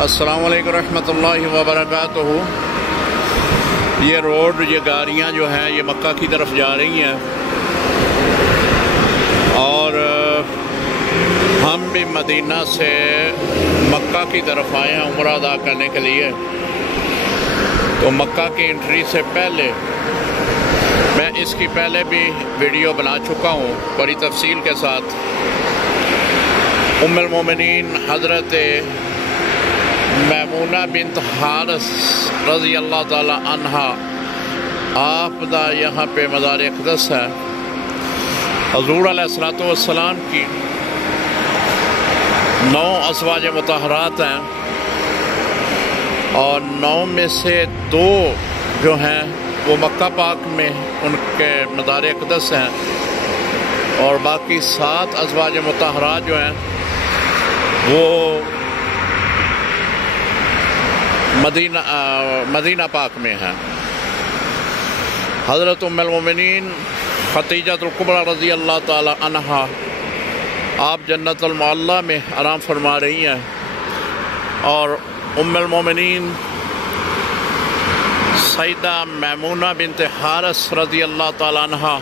السلام علیکم ورحمۃ اللہ وبرکاتہ۔ یہ روڈ، یہ گاڑیاں جو ہیں یہ مکہ کی طرف جا رہی ہیں، اور ہم بھی مدینہ سے مکہ کی طرف آئے ہیں عمرہ ادا کرنے کے لیے۔ تو مکہ کی انٹری سے پہلے میں اس کی پہلے بھی ویڈیو بنا چکا ہوں بڑی تفصیل کے ساتھ۔ ام المومنین حضرت میمونہ بنت حارث رضی اللہ تعالی عنہا آپ دا یہاں پہ مزار اقدس ہے۔ حضور علیہ السلام کی 9 ازواج مطہرات ہیں، اور 9 میں سے 2 جو ہیں وہ مکہ پاک میں ان کے مزار اقدس ہیں، اور باقی 7 ازواج مطہرات جو ہیں وہ مدینہ پاک میں ہیں۔ حضرت ام المومنین خدیجہ الکبریٰ رضی اللہ تعالی عنہا آپ جنت المعلیٰ میں آرام فرما رہی ہیں، اور ام المومنین سیدہ میمونہ بنت حارث رضی اللہ تعالی عنہا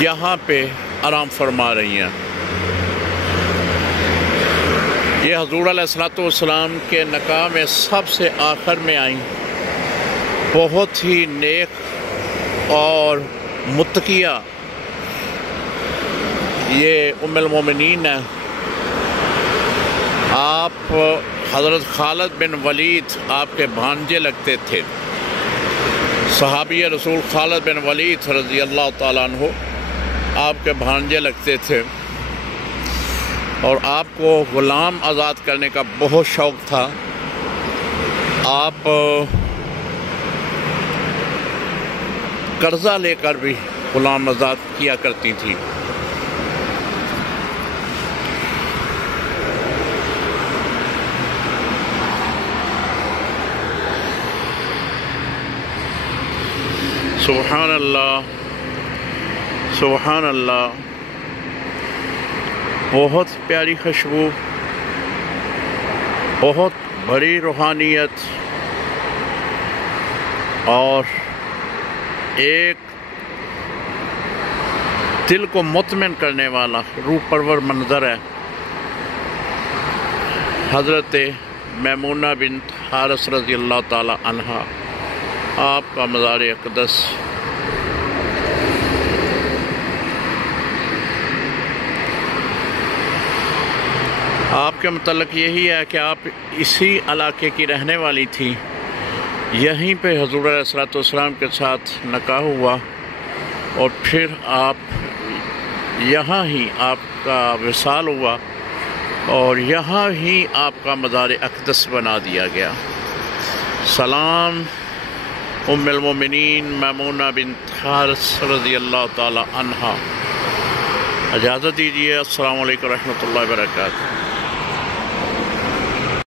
یہاں پہ آرام فرما رہی ہیں۔ یہ حضور علیہ السلام کے نکاح میں سب سے آخر میں آئیں، بہت ہی نیک اور متقیہ یہ ام المومنین ہیں۔ آپ حضرت خالد بن ولید آپ کے بھانجے لگتے تھے۔ صحابی رسول خالد بن ولید رضی اللہ تعالیٰ عنہ آپ کے بھانجے لگتے تھے، اور آپ کو غلام آزاد کرنے کا بہت شوق تھا۔ آپ قرضہ لے کر بھی غلام آزاد کیا کرتی تھیں۔ سبحان اللہ، سبحان اللہ، بہت پیاری خوشبو، بہت بڑی روحانیت، اور ایک دل کو مطمئن کرنے والا روح پرور منظر ہے۔ حضرت میمونہ بنت حارث رضی اللہ تعالی عنہا آپ کا مزار اقدس۔ آپ کے متعلق یہی ہے کہ آپ اسی علاقے کی رہنے والی تھی، یہیں پہ حضور علیہ السلام کے ساتھ نکاح ہوا، اور پھر آپ یہاں ہی آپ کا وصال ہوا، اور یہاں ہی آپ کا مزار اقدس بنا دیا گیا۔ سلام ام المومنین میمونہ بنت حارث رضی اللہ تعالی عنہا۔ اجازت دیجیے، السلام علیکم ورحمۃ اللہ وبرکاتہ۔